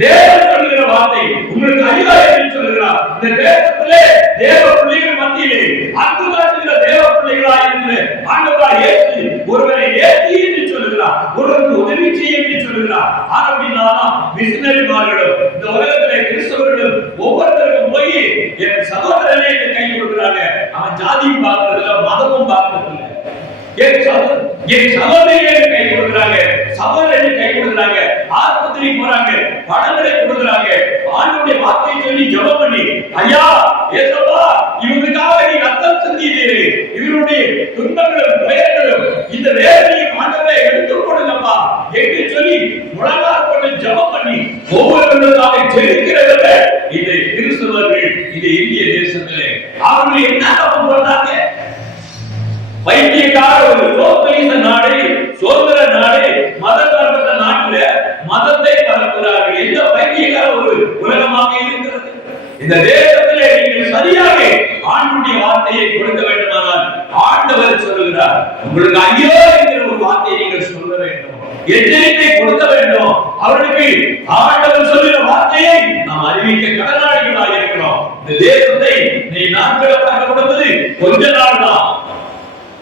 தேவன் சொல்லுகிற வார்த்தை. உங்களுக்கு ஐயா என்று சொல்லுகிறார். இந்த தேசத்திலே தேவ பிள்ளைகள் மத்தியிலே அன்பு காட்டுகிற தேவ பிள்ளைகளாய் இருந்து ஆண்டவராய் இயேசு ஒருவரை ஏற்றி என்று சொல்லுகிறார், ஒருவருக்கு உதவி செய்ய என்று சொல்லுகிறார். அப்படின்னா மிஷனரிமார்களும் இந்த உலகத்திலே கிறிஸ்தவர்களும் ஒவ்வொருத்தருக்கும் போய் என் சகோதரனே என்று கை கொடுக்கிறாங்க. அவன் ஜாதியும் பார்க்கறதில்ல, மதமும் பார்க்கறதில்ல. என் சகோதரியை கை கொடுக்கிறாங்க, சகோதரனை கை கொடுக்கிறாங்க, ஆஸ்பத்திரி போறாங்க, பணங்களை கொடுக்கிறாங்க, ஆண்டவருடைய வார்த்தையை சொல்லி ஜெபம் பண்ணி, ஐயா ஏசப்பா இவங்களுக்காக நீ ரத்தம் சிந்தினீரே, இவருடைய துன்பங்களும் துயரங்களும் இந்த வேதனையும் ஆண்டவரே எடுத்துக் கொடுங்கப்பா என்று சொல்லி முழங்கால் போட்டு ஜெபம் பண்ணி ஒவ்வொருவருக்காக ஜெபிக்கிறவங்க இந்த கிறிஸ்தவர்கள் இந்த இந்திய தேசத்திலே அவர்கள் என்ன தப்பு பண்றாங்க? ஒரு சோசியலிச நாடு, சுதந்திர நாடு, மதசார்பற்ற நாட்டுல மதத்தை பரப்புகிறார்கள். எந்த பைத்தியக்கார ஒரு உலகமாக இருக்கிறது? இந்த தேசத்திலே நீங்கள் சரியாக ஆண்டுடைய வார்த்தையை கொடுக்க வேண்டுமானால் ஆண்டவர் சொல்லுகிறார், உங்களுக்கு ஐயோ என்கிற ஒரு வார்த்தையை நீங்கள் சொல்ல வேண்டும், எச்சரிக்கை கொடுக்க வேண்டும். அவர்களுக்கு ஆண்டவர் சொல்லுகிற வார்த்தையை நாம் அறிவிக்க கடனாளிகளாக இருக்கிறோம். இந்த தேசத்தை நீ நாட்களை பார்க்க கொடுத்தது கொஞ்ச நாள் தான்.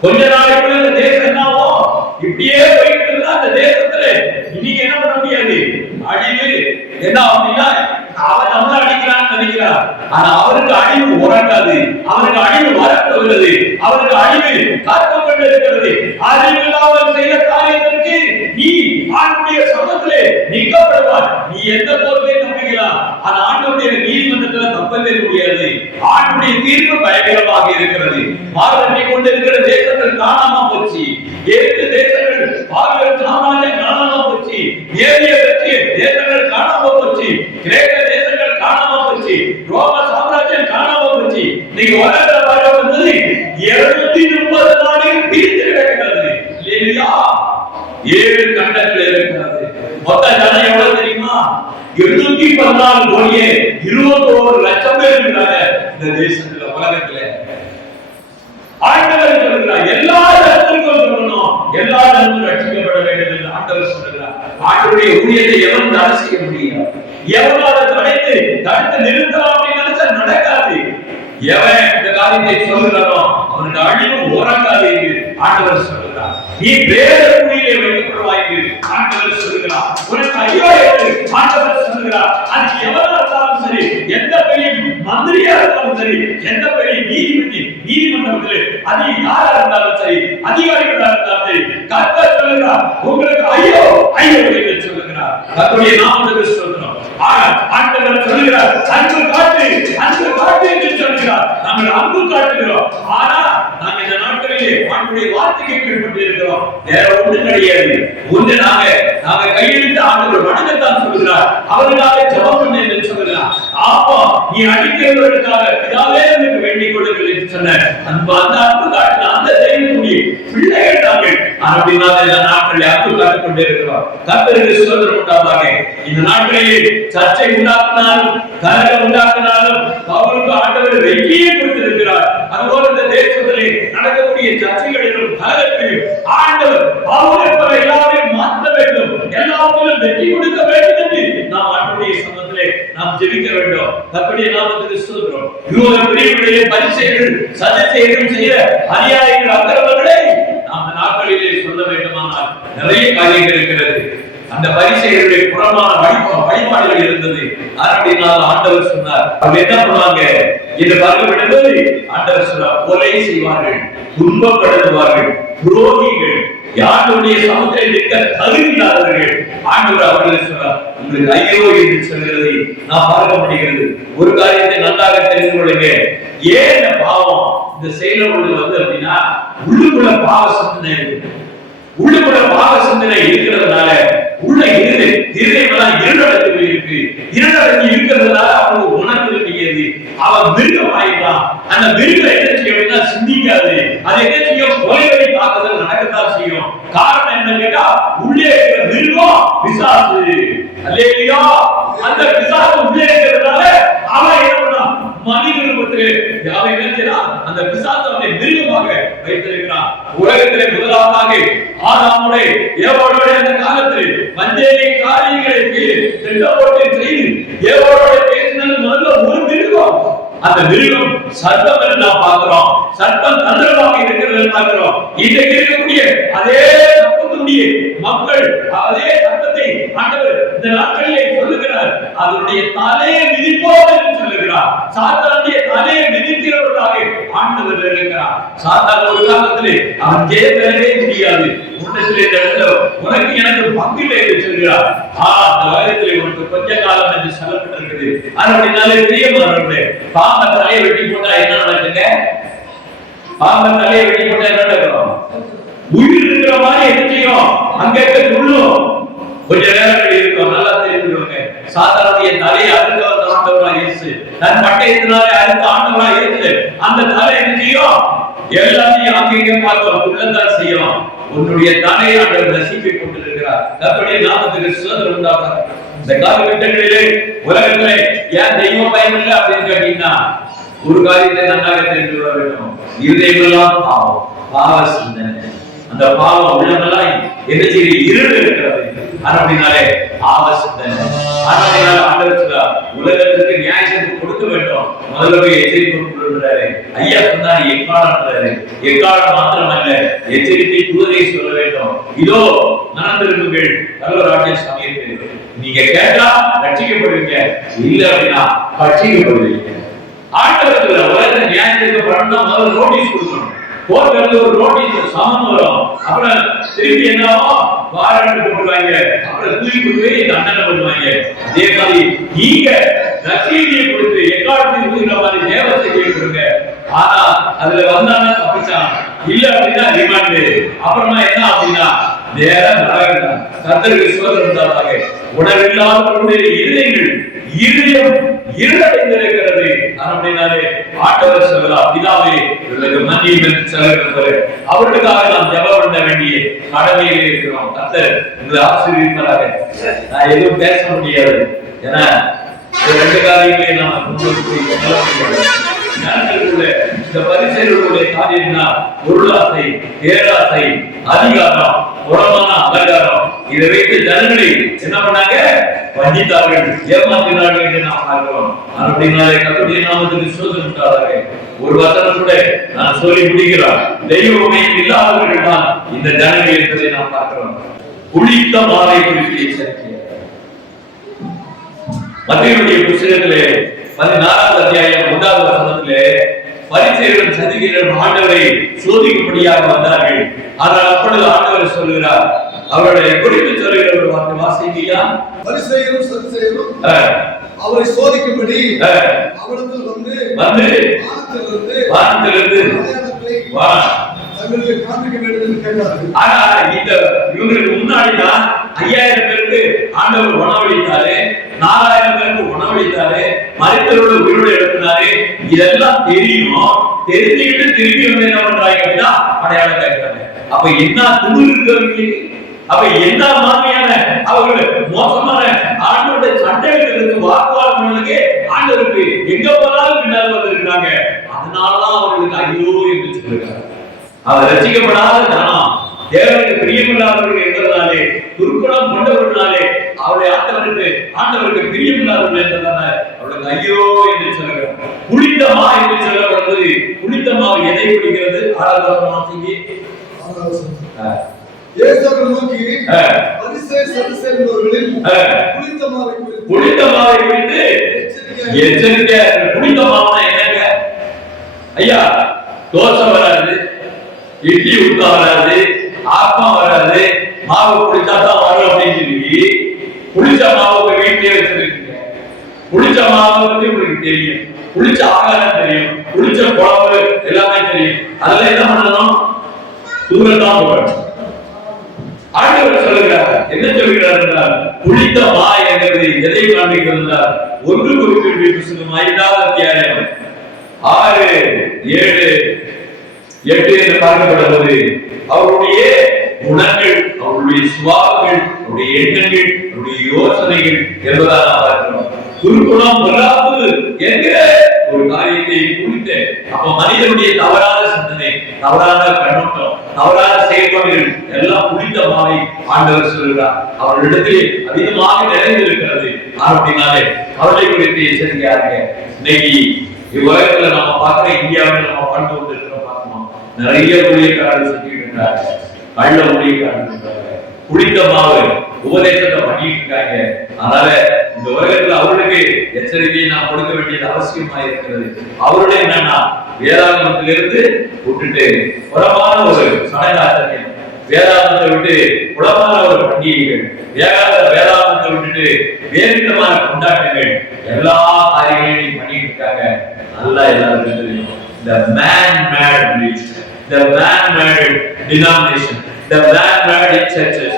கொஞ்ச நாளைக்குள்ள இந்த தேசம் என்னவோ இப்படியே போயிட்டு இருந்தா அந்த தேசத்துல இன்னைக்கு என்ன பண்ண முடியாது, அழிவு. என்ன அப்படின்னா அவன் நம்மள அடிக்கிறான்னு நினைக்கிறார், ஆனா அவருக்கு அழிவு உறக்காது, அவனுக்கு அழிவு வரப்போகிறது, அவனுக்கு அழிவு காத்துக்கொண்டு இருக்கிறது. அழிவு இல்லாமல் செய்த காரியத்திற்கு நீ ஆண்டுடைய சமூகத்திலே நீக்கப்படுவார். நீ எந்த பொருளை நம்புகிறார், ஆனா ஆண்டுடைய நீதிமன்றத்தில் தப்பவே முடியாது. ஆண்டுடைய தீர்ப்பு பயங்கரமாக இருக்கிறது. மாறுபட்டு கொண்டிருக்கிற தேசங்கள் காணாம போச்சு, ஏழு தேசங்கள் காணாம போச்சு, ஏரிய தேசங்கள் காணாம போச்சு, கிரேக்க தேசங்கள் காணாம போச்சு, ரோம சாம்ராஜ்யம் காணாம போச்சு. நீங்க உலகத்துல பார்க்க வந்தது 230 நாடுகள் பிரிந்து கிடக்கிறது இல்லையா? 7 கண்டங்கள் இருக்கிறது. மொத்த ஜனம் எவ்வளவு தெரியுமா? 214 கோடியே 21 லட்சம் பேர் இருக்கிறாங்க இந்த தேசத்துல, உலகத்துல. ஆண்டவர் சொல்கிறார் எல்லா ஜனங்களுக்கும் சொல்லணும், எல்லா ஜனங்களும் ரட்சிக்கப்பட வேண்டும் என்று ஆண்டவர் சொல்கிறார். ஆண்டவருடைய ஊழியத்தை எவன் தடை செய்ய முடியும்? எவனால தடுத்து நிறுத்தலாம் அப்படின்னு நினைச்சா நடக்காது. எவன் இந்த காரியத்தை சொல்கிறானோ அவனுக்கு அழிவு உறங்காது என்று ஆண்டவர் சொல்கிறார். நீ வேற குழியிலே வைக்கப்படுவாய் என்று ஆண்டவர் சொல்கிறார். உனக்கு ஐயோ என்று ஆண்டவர் சொல்கிறார். அது எவனா இருந்தாலும் சரி, எந்த பெரிய மந்திரியா இருந்தாலும் சரி, எந்த பெரிய நீதிமன்றத்தில் அது யாரா இருந்தாலும் சரி, அதிகாரிகளா இருந்தாலும் சரி, கர்த்தர் சொல்கிறார் உங்களுக்கு ஐயோ ஐயோ என்று சொல்கிறார். கர்த்தருடைய நாமத்துக்கு சொல்கிறோம். ஆண்டவர் சொல்கிறார் அன்பு காட்டு என்று சொல்கிறார். நாங்கள் அன்பு காட்டுகிறோம். ஆனா நாங்கள் இந்த நாட்களிலே ஆண்டவருடைய வார்த்தைக்கு கீழ்ப்பட்டு இருக்கிறோம். வேற ஒன்றும் கிடையாது. ஒன்று நாங்க கையெழுத்து ஆண்டவர் வணங்கத்தான் சொல்கிறார். அவருக்காக ஜெபம் பண்ணு என்று சொல்கிறார். அப்போ நீ அடிக்கிறவர்களுக்காக பிதாவே எனக்கு வேண்டிக் கொள்ளுங்கள் என்று சொன்ன அந்த அன்பு காட்டின அந்த தெய்வத்துடைய பிள்ளைகள் நாங்கள். அப்படின்னா இந்த நாட்களில் அன்பு காட்டிக் கொண்டே இருக்கிறோம். கர்த்தருக்கு சுதந்திரம் உண்டாதாக. இந்த நாட்களிலே சர்ச்சை உண்டாக்கினாலும் கலகம் உண்டாக்கினாலும் அவருக்கு ஆண்டவர் வெற்றியை கொடுத்திருக்கிறார். அதுபோல இந்த தேசத்திலே நடக்கக்கூடிய சர்ச்சைகளிலும் கலகத்திலும் ஆண்டவர் அவரை எல்லாரையும் மாற்ற வேண்டும், எல்லாருக்கும் வெற்றி கொடுக்க வேண்டும் என்று நாம் ஆண்டவருடைய சமூகத்திலே நாம் ஜெபிக்க வேண்டும். கர்த்தருடைய நாமத்துக்கு ஸ்தோத்திரம். யூத பிரிவுகளிலே பரிசேயர்கள் சதுசேயர்கள் செய்த அநியாயங்கள் அக்கிரமங்களை நாம் இந்த நாட்களிலே சொல்ல வேண்டுமானால் நிறைய காரியங்கள் இருக்கிறது. அந்த பரிசேயர்களுடைய புறமான வழிபாடுகள் இருந்தது. அப்படினால் ஆண்டவர் சொன்னார், அவங்க என்ன பண்ணுவாங்க என்று பார்க்கப்படும்போது ஆண்டவர் சொன்னார், கொலை செய்வார்கள், துன்பப்படுத்துவார்கள், துரோகிகள், யாருடைய சமூகத்தை நிற்க தகுதியில்லாதவர்கள். ஆண்டவர் அவர்கள் சொன்னார், உங்களுக்கு ஐயோ என்று சொல்கிறதை நான் பார்க்க முடிகிறது. ஒரு காரியத்தை நன்றாக தெரிந்து கொள்ளுங்க. ஏன் இந்த பாவம் இந்த செயல்கள் வந்து அப்படின்னா உள்ளுக்குள்ள பாவ சிந்தனை இருக்கு. உள்ளுக்குள்ள பாவ சிந்தனை இருக்கிறதுனால உள்ள இருதயமெல்லாம் இருளடைந்து இருக்கு. இருளடைந்து இருக்கிறதுனால அவனுக்கு உணர்வு தெரியாது. அவன் மிருகம் ஆயிட்டான். அந்த மிருகம் என்ன செய்யணும்னா சிந்திக்காது. அது என்ன செய்யும்? கொலைவழி தாக்குதல் நடக்கத்தான் செய்யும். காரணம் என்ன கேட்டா உள்ளே இருக்கிற மிருகம் பிசாசு. அல்லேலூயா. அந்த பிசாசு உள்ளே இருக்கிறதுனால அவன் என்ன பண்ணான்? மனித ரூபத்திலே அவன் நினைக்கிறான். அந்த பிசாசு அவனை மிருகமாக வைத்திருக்கிறான். உலகத்திலே முதலாவதாக ஆதாமுடைய ஏவாளோட அந்த காலத்தில் வஞ்சனை காரியங்களை திட்டப்போட்டு செய்து ஏவாளோட பேசினது முதல்ல ஒரு மிருகம். அந்த மிருகம் சர்ப்பம் என்று நாம் பார்க்கிறோம். சர்ப்பம் தந்திரமாக இருக்கிறது பார்க்கிறோம். இன்றைக்கு இருக்கக்கூடிய அதே சர்ப்பத்துடைய மக்கள் அதே சர்ப்பத்தை ஆண்டவர் இந்த நாட்களிலே சொல்லுகிறார், அதனுடைய தலையை மிதிப்போம் என்று சொல்லுகிறார். சாத்தானுடைய தலையை மிதிக்கிறவர்களாக ஆண்டவர் இருக்கிறார். சாத்தான் ஒரு காலத்திலே அவன் ஜெயப்பெறவே முடியாது. உனக்கு எனக்கு பங்கில்லை என்று சொல்கிறார். அந்த வயதிலே உனக்கு கொஞ்ச காலம் என்று சொல்லப்பட்டிருக்குது. அதனாலே பிரியமானவர்களே, பாம்பை தலையை வெட்டி போட்டா என்ன நடக்குங்க? பாம்பை தலையை வெட்டி போட்டா என்ன நடக்கும்? உயிர் இருக்கிற மாதிரி என்ன செய்யும்? அங்க உள்ளும் கொஞ்ச நேரங்கள் இருக்கும். நல்லா தெரிஞ்சுக்கோங்க. சாத்தானுடைய தலையை அறுக்க வந்த ஆண்டவராக இயேசு, தன் பட்டயத்தினாலே அறுத்த ஆண்டவராக இயேசு, அந்த தலை என்ன செய்யும்? எல்லாத்தையும் அங்கேயே பார்த்தோம், உள்ளதான் செய்யும். உன்னுடைய தலை ஆண்டவர் ரசித்துக் கொண்டிருக்கிறார். கர்த்தருடைய நாமத்துக்கு ஸ்தோத்திரம் உண்டாவதாக. இந்த காலகட்டங்களிலே உலகத்திலே ஏன் தெய்வ பயம் இல்லை அப்படின்னு கேட்டீங்கன்னா, ஒரு காரியத்தை நன்றாக தெரிந்து கொள்ள வேண்டும். இருதயமெல்லாம் பாவம், பாவ சிந்தனை. அந்த பாவம் உள்ளமெல்லாம் என்ன செய்ய இருள் இருக்கிறது. அப்படினாலே பாவ சிந்தனை. அதனால ஆண்டவர் சொல்றார், உலகத்திற்கு நியாயத்தை கொடுக்க வேண்டும். முதல்ல போய் எச்சரிக்கை கொடுக்கிறாரு. ஐயா சொன்னாரு எக்காலம். எக்காலம் மாத்திரமல்ல, எச்சரிக்கை தூதரை சொல்ல வேண்டும். இதோ மனந்திருக்குங்கள் கல்வராட்டிய சமயத்தில் நீங்க கேட்டா ரட்சிக்கப்படுவீங்க, இல்ல அப்படின்னா பட்சிக்கப்படுவீங்க. ஆண்டவர்கள் உலகத்தை நியாயத்திற்கு பண்ணா முதல்ல நோட்டீஸ் கொடுக்கணும். கோர்ட்ல ஒரு நோட்டீஸ் சமன் வரும். அப்புறம் திருப்பி என்னவோ வாரண்ட் போட்டுருவாங்க. அப்புறம் தூக்கி போய் தண்டனை பண்ணுவாங்க. அதே மாதிரி நீங்க நற்செய்தியை கொடுத்து எக்காலத்தையும் கொடுக்குற மாதிரி தேவ செய்தியை கொடுங்க. ஆனா அதுல வந்தானா தப்பிச்சான், இல்ல அப்படின்னா ரிமாண்ட். அப்புறமா என்ன அப்படின்னா நேரம் நரகம். கர்த்தருக்கு ஸ்தோத்திரம் உண்டாவதாக. உணர்வில்லாதவர்களுடைய இருதயம் இருளடைந்திருக்கிறது. அப்படின்னாலே ஆண்டவர் சொல்கிறார், பிதாவே இவர்களுக்கு மன்னியும் என்று சொல்லுகிறார். அவர்களுக்காக நாம் ஜெபம் பண்ண வேண்டிய கடமையிலே இருக்கிறோம். கர்த்தர் உங்களை ஆசீர்வதிப்பாராக. நான் எதுவும் பேச முடியாது, ஏன்னா ரெண்டு காரியங்களே நாம் இந்த பரிசேயர்களுடைய காரியம்னா பொருளாசை, பேராசை, அதிகாரம், புறமான அலங்காரம். இதை வைத்து ஜனங்களை என்ன பண்ணாங்க? வஞ்சித்தார்கள், ஏமாற்றினார்கள் என்று நாம் பார்க்கிறோம். அப்படின்னாலே கர்த்தருடைய நாமத்துக்கு ஸ்தோத்திரம் உண்டாவதாக. ஒரு வசனம் கூட நான் சொல்லி முடிக்கிறேன். தெய்வமே இல்லாதவர்கள் தான் இந்த ஜனங்கள் என்பதை நாம் பார்க்கிறோம். குளித்த மாலை குறித்து எச்சரிக்கை. மத்தேயுடைய புத்தகத்திலே 16வது அத்தியாயம் 1வது வசனத்திலே பரிசேயர்கள் சதுசேயர்கள் ஆண்டவரை சோதிக்கும்படியாக வந்தார்கள். ஆனால் அப்பொழுது ஆண்டவர் சொல்கிறார், அவர்களை குறித்து சொல்கிற ஒரு வார்த்தை வாசிங்கயா. பரிசேயரும் சதுசேயரும் அவரை சோதிக்கும்படி அவரிடத்தில் வந்து வானத்திலிருந்து தங்களுக்கு காண்பிக்க வேண்டும் என்று கேட்டார்கள். ஆனா இந்த இவங்களுக்கு முன்னாடிதான் 5000 பேருக்கு ஆண்டவர் உணவளித்தாரு, 4000 பேருக்கு உணவளித்தாரு, மரித்தவரோட உயிரோடு எழுப்பினாரு. இதெல்லாம் தெரியும். தெரிஞ்சுக்கிட்டு திரும்பி வந்து என்ன பண்றாங்க அப்படின்னா அடையாளம் கேட்கிறாங்க. அப்ப என்ன துணு இருக்கிறவங்களுக்கு, அப்ப என்ன மாதிரியான அவர்கள் மோசமான ஆண்டவருடைய சண்டைகளுக்கு வாக்குவாதங்களுக்கு ஆண்டவருக்கு எங்க போனாலும் பின்னால் வந்திருக்கிறாங்க. அதனாலதான் அவர்களுக்கு ஐயோ என்று சொல்லிருக்காங்க. அவர் ரசிக்கப்படாத ஜனம், தேவனுக்கு பிரியமில்லாதவர்கள் என்பதனாலே, துர்க்குணம் கொண்டவர்களாலே அவருடைய ஆண்டவருக்கு பிரியமில்லாதவர்கள் என்பதனால அவர்களுக்கு ஐயோ என்று சொல்லுகிறார். புளித்தமா என்று சொல்லப்படுவது, புளித்தமாவை எதை குறிக்கிறது? இயேசுவை நோக்கி பரிசேயர் சதுசேயர்களில் புளித்தமாவை குறித்து எச்சரிக்கை. புளித்தமாவா என்னங்க ஐயா? தோசை வராது, இட்லி ஊத்த வராது, ஆப்பா வராது, மாவு புளிச்சாதான் வரும் அப்படின்னு சொல்லி புளிச்ச மாவு வீட்டிலே வச்சிருக்கீங்க. புளிச்ச மாவு பத்தி உங்களுக்கு தெரியும், புளிச்ச ஆகாரம் தெரியும், புளிச்ச குழம்பு எல்லாமே தெரியும். அதெல்லாம் என்ன பண்ணணும்? தூரத்தான் போடணும். ஆண்டவர் சொல்லுகிறார், என்ன சொல்கிறார் என்றால், புளித்த மா என்பது எதை காண்பிக்கிறார்? 1 கொரிந்தியர் புத்தகம் 5வது அத்தியாயம் 6, 7, 8 என்று பார்க்கப்படுவது அவருடைய குணங்கள், அவருடைய சுபாவங்கள், அவருடைய எண்ணங்கள், அவருடைய யோசனைகள் என்பதாக பார்க்கிறோம். துர்க்குணம் பொல்லாப்பு என்கிற ஒரு காரியத்தை குறித்து அப்ப மனிதனுடைய தவறான சிந்தனை, தவறான கண்ணோட்டம், தவறான செயல்பாடுகள் எல்லாம் புனிதமாவை ஆண்டவர் சொல்கிறார். அவர்களிடத்தில் அதிகமாக நிறைந்திருக்கிறது. அப்படின்னாலே அவர்களை குறித்து எச்சரிக்கையாக. இன்னைக்கு இவ்வுலகத்துல நம்ம பார்க்கிற இந்தியாவில் நம்ம வாழ்ந்து கொண்டிருக்கிறோம். பார்க்கணும், நிறைய ஊழியக்காரர்கள் சுற்றிட்டு இருக்கிறாங்க, கள்ள ஊழியக்காரர்கள் இருக்கிறாங்க, புனிதமாவை உபதேசத்தை பண்ணிட்டு இருக்காங்க. அதனால இந்த உலகத்துல அவர்களுக்கு எச்சரிக்கையை நாம் கொடுக்க வேண்டியது அவசியமா இருக்கிறது. அவருடைய என்னன்னா வேதாகமத்திலிருந்து விட்டுட்டு புறமான ஒரு சடங்காச்சரியம், வேதாகமத்தை விட்டு புறமான ஒரு பண்டிகைகள், வேதாகமத்தை விட்டுட்டு வேறு விதமான கொண்டாட்டங்கள், எல்லா காரியங்களையும் பண்ணிட்டு இருக்காங்க. நல்லா எல்லாருக்கும் தெரியும். The man-made religion, the man-made denomination, the man-made churches,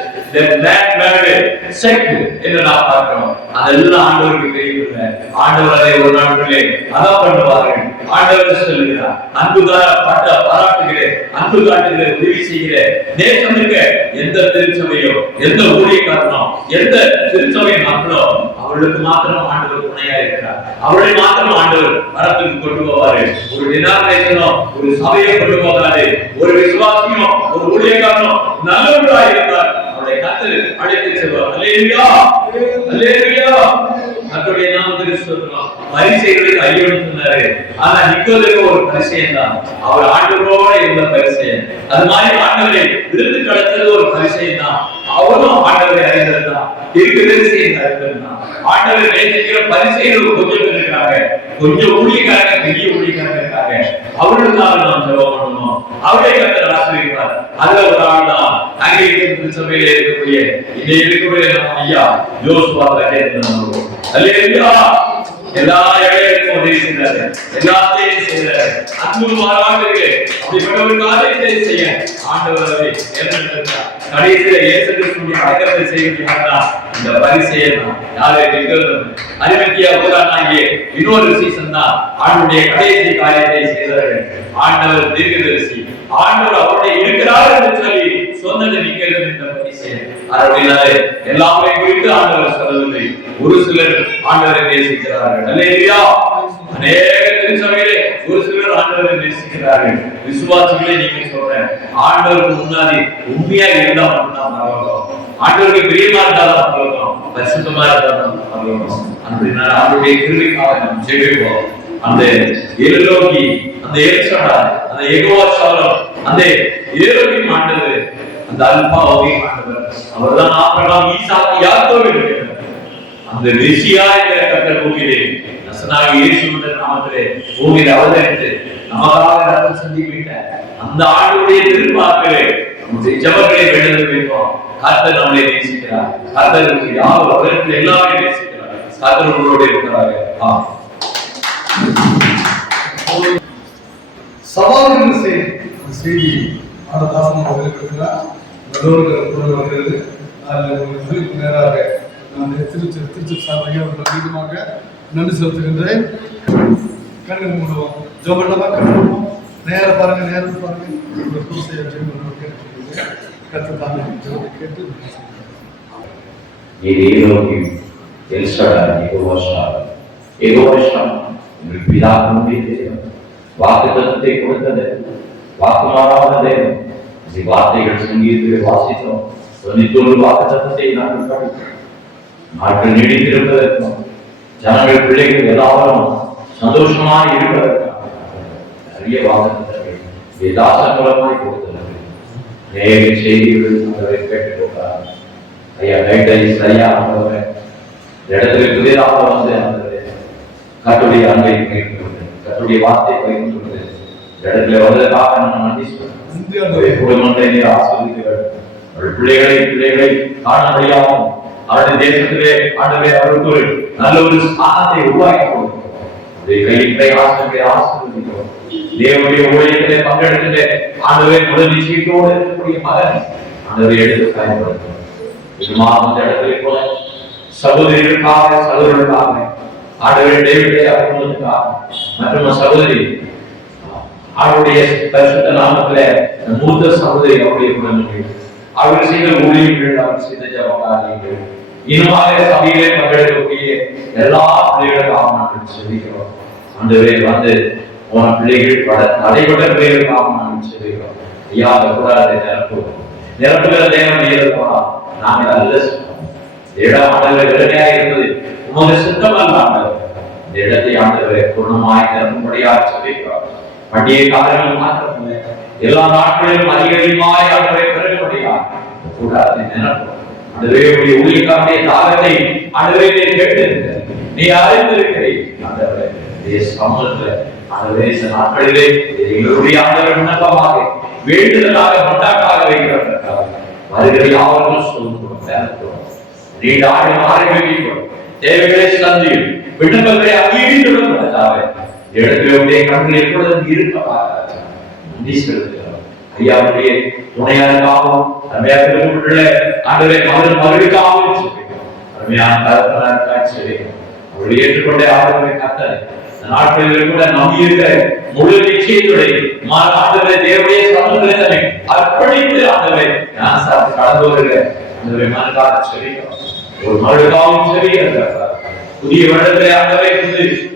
என்று நாம் பார்க்கிறோம். அதெல்லாம் ஆண்டவருக்கு தெரியவில்லை. ஆண்டவர் அதை ஒரு நாட்களே அதான் பண்ணுவார்கள். ஆண்டவர் சொல்லுகிறார், அன்பு பாராட்டுகிறேன், அன்பு காட்டுகிறேன், உதவி செய்கிறேன். தேசம் இருக்க எந்த திருச்சபையோ, எந்த ஊழியக்காரனோ, எந்த திருச்சபை மக்களோ அவர்களுக்கு மாத்திரம் ஆண்டவர் துணையா இருக்கிறார். அவர்களை மாத்திரம் ஆண்டவர் வரத்துக்கு கொண்டு போவாரு. ஒரு டினாமினேஷனோ, ஒரு சபையை கொண்டு போகாது. ஒரு விசுவாசியோ, ஒரு ஊழியக்காரனோ நல்லவர்களாக இருந்தார் அவருடைய கர்த்தர் அழைத்து செல்வார். அல்லேலூயா, அல்லேலூயா. கர்த்தருடைய நாமத்துக்கு ஸ்தோத்திரம். பரிசேயர்களுக்கு ஐயோன்னு சொன்னாரு. ஆனா நிக்கோதேமு ஒரு பரிசேயன் தான். அவர் ஆண்டவரோட இருந்த பரிசேயன். அது மாதிரி ஆண்டவரை விருந்து கடத்தது ஒரு பரிசேயன் தான். அவரும் ஆண்டவரை அறிந்ததுதான். ஆண்டவரை நேசிக்கிற பரிசேயர்கள் கொஞ்சம் பேர் இருக்காங்க. கொஞ்சம் ஊழியக்காரங்க, பெரிய ஊழியக்காரங்க இருக்காங்க. அவர்களுக்காக நாம் ஜெபம் பண்ணணும். அவரை கர்த்தர் ஆசீர்வதிப்பார். அதுல ஒரு ஆள் தான் ஆங்கிலிக்கன் திருச்சபையில இருக்கக்கூடிய நம்ம ஐயா யோசுவா கேட்டிருந்தோம். அல்லேலூயா. எல்லா இடையிலும் உதவி செய்தாரு, எல்லாத்தையும் செய்தாரு. அன்பு மாறாக அப்படிப்பட்ட ஒரு காரியத்தை செய்ய ஆண்டவரை தேர்ந்தெடுத்தார். கடைசியில இயேசு கிறிஸ்துவின் அடக்கத்தை செய்கிறாரா இந்த பரிசேயன் யாரை நிக்கிறது அறிவத்தியா ஊரானாகிய இன்னொரு சீசன் தான் ஆண்டவருடைய கடைசி காரியத்தை செய்தார்கள். ஆண்டவர் தீர்க்கதரிசி, ஆண்டவர் அவருடைய இருக்கிறார் என்று சொல்லி சொன்னது நிக்கிறது என்ற பரிசேயன். அதனாலே எல்லாமே குறித்து ஆண்டவர் சொல்லவில்லை. ஒரு சிலர் ஆண்டவரை நேசிக்கிறார்கள். அல்லேலூயா. அநேக திருச்சபையிலே ஒரு சிலர் ஆண்டவரை நேசிக்கிறார்கள். விசுவாசிகளே நீங்க சொல்றேன், ஆண்டவருக்கு முன்னாடி உண்மையா இருந்தா மட்டும்தான் பரவாயில்ல. ஆண்டவருக்கு பிரியமா இருந்தாலும் பரவாயில்ல, பரிசுத்தமா இருந்தாலும் பரவாயில்ல. அப்படின்னா அவருடைய கிருபைக்காக நாம் ஜெபிப்போம். அந்த எல்லோகி, அந்த எல்சடா, அந்த யெகோவா ஷாலோம், அந்த ஏரோகிம் ஆண்டவர், அந்த அல்பா ஓகிம் ஆண்டவர், அவர்தான் ஆபிரகாம், ஈசாக்கு, யாக்கோபு இருக்கிறார். அந்த மெசியா என்கிற கர்த்தர் பூமியிலே நசனாகிய இயேசுவின் நாமத்திலே பூமியில் அவதரித்து நமக்காக ரத்தம் சிந்திவிட்ட அந்த ஆண்டவருடைய திருப்பார்வையிலே நம்முடைய ஜெபங்களை வேண்டுதல் வைப்போம். கர்த்தர் நம்மை நேசிக்கிறார். கர்த்தருக்கு யார் உலகத்தில் எல்லாமே நேசிக்கிறார். கர்த்தர் உங்களோடு இருக்கிறார். சவால் செய்தி ஆண்டதாசன் அவர்களுக்கு வருகிறது. அதில் நேராக நான் திருச்சி சார்பாக மீண்டுமாக நன்றி செலுத்துகின்றேன். கண்கள் மூடுவோம், ஜோபல்லமா கண்ணுவோம். நேரம் பாருங்க, நேரம் பாருங்க. கற்று தாங்க கேட்டு வாக்குத்தத்தத்தை கொடுத்தது, வாக்குமாறாத தேவன். வார்த்தைகள் சங்கீதத்தில் வாசித்தோம். 91 வாக்குத்தத்தத்தை நாங்கள் படித்தோம். நாட்கள் நீடித்திருப்பதற்கும் ஜனங்கள் பிள்ளைகள் எல்லாரும் சந்தோஷமாக இருப்பதற்காக நிறைய வாக்குத்தத்தங்கள் தாசன் மூலமாய் கொடுத்தது. நேர செய்திகள் அவரை கேட்டுக்கொண்டார். ஐயா லைட்டை சரியா ஆனவரை இடத்துல புதிதாக வந்து கட்டுடைய அன்பை கேட்கிறது, கட்டுடைய வார்த்தை பகிர்ந்து கொண்டு இடத்துல வந்ததற்காக நான் நன்றி சொல்றேன். குடும்பத்தை ஆசிரியர்கள் பிள்ளைகளை காண முடியாமல் அவருடைய தேசத்திலே ஆண்டவரே அவருக்கு ஒரு நல்ல ஒரு ஸ்தானத்தை உருவாக்கி கொடுக்கிறோம். கையிலே ஆசிரியர் தேவனுடைய ஊழியத்திலே பங்கெடுக்கின்ற ஆண்டவரே முதல் நிச்சயத்தோடு இருக்கக்கூடிய மகன் ஆண்டவரை எடுத்து பயன்படுத்தும். இந்த இடத்துல போல சகோதரிகளுக்காக சகோதரர்களுக்காக ஆண்டவரே டேவிடே அவர்களுக்காக மற்றும் சகோதரி அவருடைய பரிசுத்த நாமத்திலே மூத்த சகோதரி அவருடைய குழந்தைகள் அவர் செய்த ஊழியர்கள், அவர் செய்த ஜபகாரியங்கள், இனமாக சபையிலே பங்கெடுக்கக்கூடிய எல்லா பிள்ளைகளுக்காக நாங்கள் செபிக்கிறோம். ஆண்டவரே வந்து உன பிள்ளைகள் நடைபெற்ற பிள்ளைகளுக்காக நாங்கள் செபிக்கிறோம். ஐயா அந்த கூடாரத்தை நிரப்புகிற தேவன் ஏற்பா நாங்கள் அல்ல சொன்னோம். இடம் ஆண்டவரை வெறுமையா இருந்தது உமது சுத்தம் அல்லாமல் இந்த இடத்தை ஆண்டவரை பூர்ணமாய் நிரப்பும்படியாக செபிக்கிறோம். பண்டிகை காலங்கள் மாற்றமில்லை, எல்லா நாட்களிலும் அதிகமாய் ஆண்டவரை பெருகப்படியாக கூடாரத்தை நிரப்பும். ஆண்டவரே உடைய ஊழியக்காரனுடைய தாகத்தை ஆண்டவரே கேட்டு நீ அறிந்திருக்கிறீர். ஆண்டவரே சமூகத்தில் ஆண்டவரே இந்த நாட்களிலே எங்களுடைய ஆண்டவர் விண்ணப்பமாக வேண்டுதலாக கொண்டாட்டாக வைக்கிறதற்காக வருகிற யாவரும் சொல்லுகிறோம். நீண்ட ஆண்டு ஆரோக்கியம் தேவைகளை சந்தியும் விண்ணப்பங்களை அங்கீகரிக்கிறதாக இடத்திலே கண்கள் எப்பொழுதும் இருப்பதாக நன்றி செலுத்துகிறோம். ஐயாவுடைய துணையாருக்காகவும் அருமையாக ஆண்டவரை மகளுக்காகவும் அருமையான கருத்தனாக காட்சி அவர்கள் ஏற்றுக்கொண்டே ஆண்டவரை கத்தனை நாட்களில் கூட நம்பியிருக்க முழு நிச்சயத்துடைய ஆண்டவரை தேவடைய சமூகத்தை அர்ப்பணித்து ஆண்டவரை நான் சார்ந்து கடந்து வருகிற ஆண்டவரை மனதாக சொல்லிக்கிறோம். ஒரு மகளுக்காகவும் சரி புதிய வருடத்திலே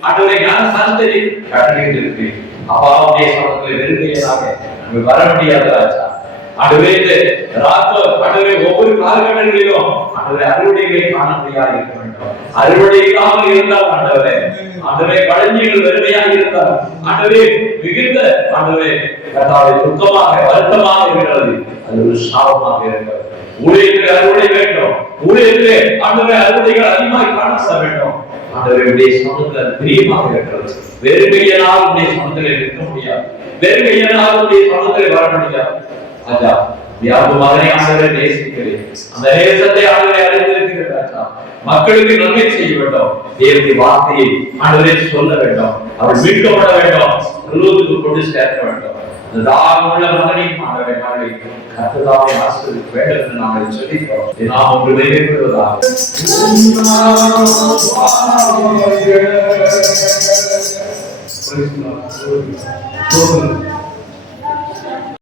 ஆண்டவரை ஞான சாந்தத்தை கட்டளையிட்டு இருக்கு. அப்பாவுடைய சமூகத்தில் வெறுமையாக நம்ம வர முடியாத ராஜா ஆண்டவரே ஆண்டவரே ஒவ்வொரு காலகட்டங்களிலும் ஆண்டவரே அறுவடைகளை காண முடியாது இருக்க வேண்டும். அறுவடை இல்லாமல் இருந்தால் ஆண்டவரே களஞ்சியங்கள் வெறுமையாக இருந்தால் ஆண்டவரே மிகுந்த ஆண்டவரே கர்த்தாவே துக்கமாக வருத்தமாக இருக்கிறது. அது ஒரு சாபமாக இருக்கிறது. ஊழியத்திலே அறுவடை வேண்டும். ஊழியத்திலே ஆண்டவரே அறுவடைகள் அதிகமாக காணப்பட வேண்டும். ஆண்டவருடைய சமூகத்தில் பிரியமாக இருக்கிறது. வெறுமையினால் உடைய சமூகத்தில் இருக்க முடியாது. வெறுமையினால் உடைய சமூகத்தில் வர முடியாது. ராஜா யாரு மகனை ஆண்டவரை நேசிக்கிறேன். அந்த நேசத்தை ஆண்டவரை அறிந்திருக்கிற ராஜா மக்களுக்கு நன்மை செய்ய வேண்டும். தேவனுடைய வார்த்தையை ஆண்டவரை சொல்ல வேண்டும். அவள் மீட்கப்பட வேண்டும். எல்லோருக்கும் கொண்டு சேர்க்க வேண்டும். அந்த தாகமுள்ள மகனையும் ஆண்டவரை மகளை கர்த்தராவை ஆசீர்வதிக்க வேண்டும் என்று நாங்கள் சொல்லிக்கிறோம். நாம் ஒன்று நிறைவேறுவதாக Praise God.